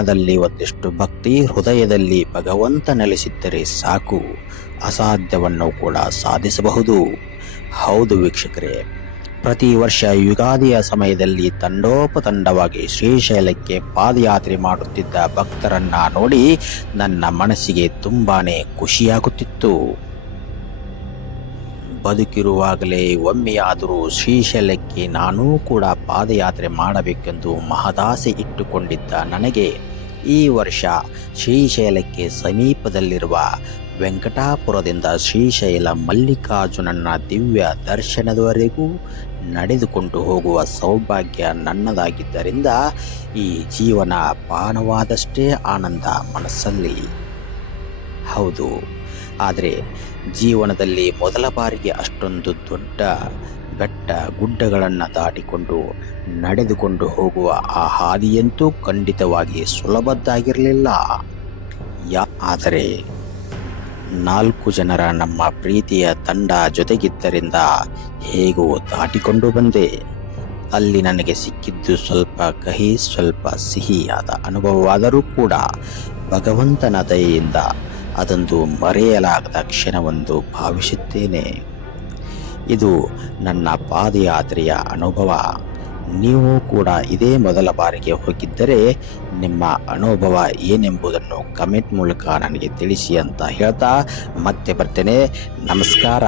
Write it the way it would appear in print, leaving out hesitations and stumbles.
ಮನದಲ್ಲಿ ಒಂದಿಷ್ಟು ಭಕ್ತಿ, ಹೃದಯದಲ್ಲಿ ಭಗವಂತ ನೆಲೆಸಿದ್ದರೆ ಸಾಕು, ಅಸಾಧ್ಯವನ್ನು ಕೂಡ ಸಾಧಿಸಬಹುದು. ಹೌದು ವೀಕ್ಷಕರೇ, ಪ್ರತಿ ವರ್ಷ ಯುಗಾದಿಯ ಸಮಯದಲ್ಲಿ ತಂಡೋಪತಂಡವಾಗಿ ಶ್ರೀಶೈಲಕ್ಕೆ ಪಾದಯಾತ್ರೆ ಮಾಡುತ್ತಿದ್ದ ಭಕ್ತರನ್ನ ನೋಡಿ ನನ್ನ ಮನಸ್ಸಿಗೆ ತುಂಬಾನೇ ಖುಷಿಯಾಗುತ್ತಿತ್ತು. ಬದುಕಿರುವಾಗಲೇ ಒಮ್ಮೆಯಾದರೂ ಶ್ರೀಶೈಲಕ್ಕೆ ನಾನೂ ಕೂಡ ಪಾದಯಾತ್ರೆ ಮಾಡಬೇಕೆಂದು ಮಹದಾಸೆ ಇಟ್ಟುಕೊಂಡಿದ್ದ ನನಗೆ ಈ ವರ್ಷ ಶ್ರೀಶೈಲಕ್ಕೆ ಸಮೀಪದಲ್ಲಿರುವ ವೆಂಕಟಾಪುರದಿಂದ ಶ್ರೀಶೈಲ ಮಲ್ಲಿಕಾರ್ಜುನನ ದಿವ್ಯ ದರ್ಶನದವರೆಗೂ ನಡೆದುಕೊಂಡು ಹೋಗುವ ಸೌಭಾಗ್ಯ ನನ್ನದಾಗಿದ್ದರಿಂದ ಈ ಜೀವನ ಪಾನವಾದಷ್ಟೇ ಆನಂದ ಮನಸ್ಸಲ್ಲಿ. ಹೌದು, ಆದರೆ ಜೀವನದಲ್ಲಿ ಮೊದಲ ಬಾರಿಗೆ ಅಷ್ಟೊಂದು ದೊಡ್ಡ ಬೆಟ್ಟ ಗುಡ್ಡಗಳನ್ನು ದಾಟಿಕೊಂಡು ನಡೆದುಕೊಂಡು ಹೋಗುವ ಆ ಹಾದಿಯಂತೂ ಖಂಡಿತವಾಗಿ ಸುಲಭದ್ದಾಗಿರಲಿಲ್ಲ. ಆದರೆ 4 ಜನರ ನಮ್ಮ ಪ್ರೀತಿಯ ತಂಡ ಜೊತೆಗಿದ್ದರಿಂದ ಹೇಗೋ ದಾಟಿಕೊಂಡು ಬಂದೆ. ಅಲ್ಲಿ ನನಗೆ ಸಿಕ್ಕಿದ್ದು ಸ್ವಲ್ಪ ಕಹಿ, ಸ್ವಲ್ಪ ಸಿಹಿಯಾದ ಅನುಭವವಾದರೂ ಕೂಡ ಭಗವಂತನ ದಯೆಯಿಂದ ಅದೊಂದು ಮರೆಯಲಾಗದ ಕ್ಷಣವೆಂದು ಭಾವಿಸುತ್ತೇನೆ. ಇದು ನನ್ನ ಪಾದಯಾತ್ರೆಯ ಅನುಭವ. ನೀವು ಕೂಡ ಇದೇ ಮೊದಲ ಬಾರಿಗೆ ಹೋಗಿದ್ದರೆ ನಿಮ್ಮ ಅನುಭವ ಏನೆಂಬುದನ್ನು ಕಮೆಂಟ್ ಮೂಲಕ ನನಗೆ ತಿಳಿಸಿ ಅಂತ ಹೇಳ್ತಾ ಮತ್ತೆ ಬರ್ತೇನೆ. ನಮಸ್ಕಾರ.